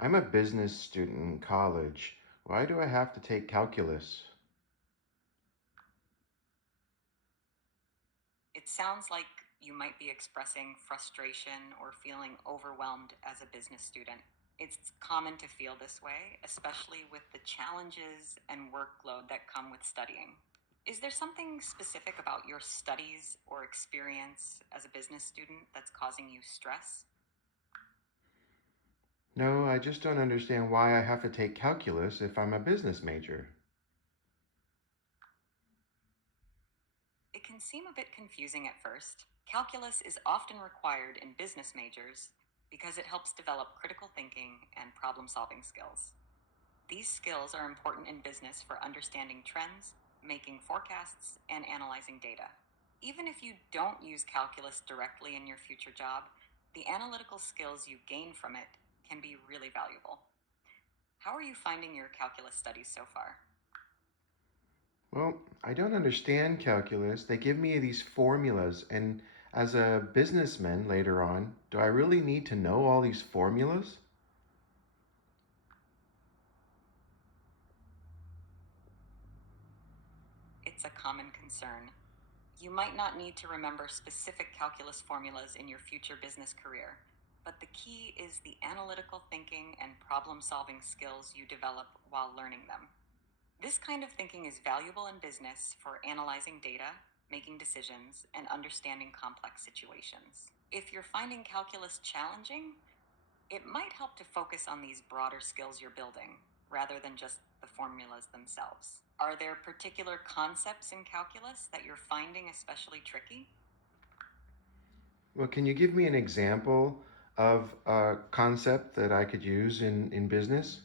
I'm a business student in college. Why do I have to take calculus? It sounds like you might be expressing frustration or feeling overwhelmed as a business student. It's common to feel this way, especially with the challenges and workload that come with studying. Is there something specific about your studies or experience as a business student that's causing you stress? No, I just don't understand why I have to take calculus if I'm a business major. It can seem a bit confusing at first. Calculus is often required in business majors because it helps develop critical thinking and problem solving skills. These skills are important in business for understanding trends, making forecasts, and analyzing data. Even if you don't use calculus directly in your future job, the analytical skills you gain from it can be really valuable. How are you finding your calculus studies so far? Well, I don't understand calculus. They give me these formulas, and as a businessman later on, do I really need to know all these formulas? It's a common concern. You might not need to remember specific calculus formulas in your future business career, but the key is the analytical thinking and problem solving skills you develop while learning them. This kind of thinking is valuable in business for analyzing data, making decisions, and understanding complex situations. If you're finding calculus challenging, it might help to focus on these broader skills you're building rather than just the formulas themselves. Are there particular concepts in calculus that you're finding especially tricky? Well, can you give me an example of a concept that I could use in business?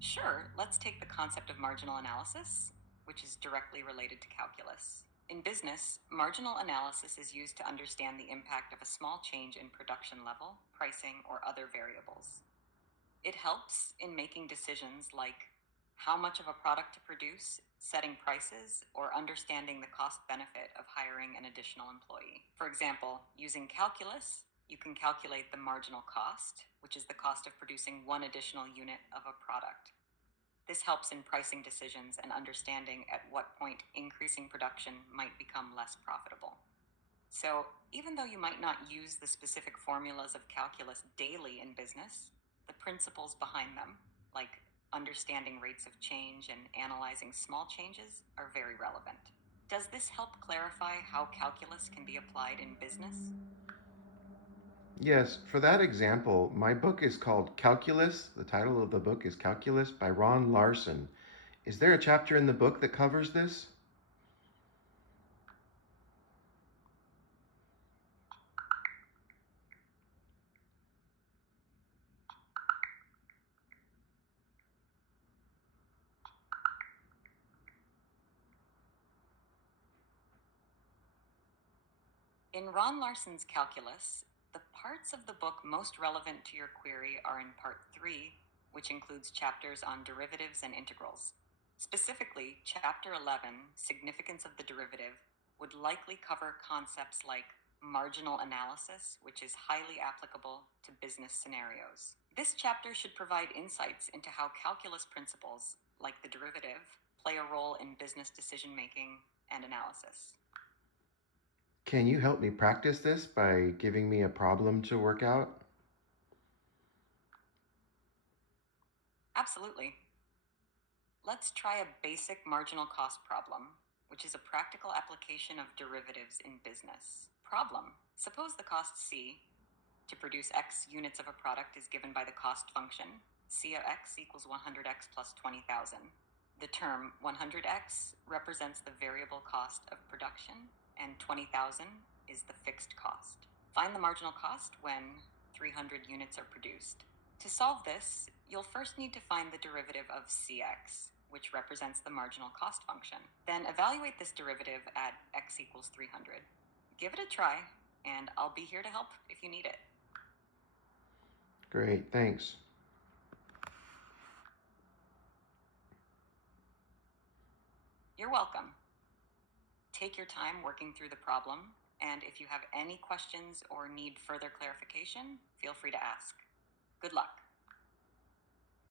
Sure, let's take the concept of marginal analysis, which is directly related to calculus. In business, marginal analysis is used to understand the impact of a small change in production level, pricing, or other variables. It helps in making decisions like how much of a product to produce, setting prices, or understanding the cost benefit of hiring an additional employee. For example, using calculus, you can calculate the marginal cost, which is the cost of producing one additional unit of a product. This helps in pricing decisions and understanding at what point increasing production might become less profitable. So, even though you might not use the specific formulas of calculus daily in business, the principles behind them, like understanding rates of change and analyzing small changes, are very relevant. Does this help clarify how calculus can be applied in business? Yes, for that example, my book is called Calculus. The title of the book is Calculus by Ron Larson. Is there a chapter in the book that covers this? In Ron Larson's calculus, the parts of the book most relevant to your query are in part 3, which includes chapters on derivatives and integrals. Specifically, chapter 11, Significance of the Derivative, would likely cover concepts like marginal analysis, which is highly applicable to business scenarios. This chapter should provide insights into how calculus principles, like the derivative, play a role in business decision making and analysis. Can you help me practice this by giving me a problem to work out? Absolutely. Let's try a basic marginal cost problem, which is a practical application of derivatives in business. Problem: suppose the cost C to produce X units of a product is given by the cost function. C of X equals 100X plus 20,000. The term 100X represents the variable cost of production, and 20,000 is the fixed cost. Find the marginal cost when 300 units are produced. To solve this, you'll first need to find the derivative of Cx, which represents the marginal cost function. Then evaluate this derivative at x equals 300. Give it a try, and I'll be here to help if you need it. Great, thanks. You're welcome. Take your time working through the problem, And if you have any questions or need further clarification, feel free to ask. Good luck.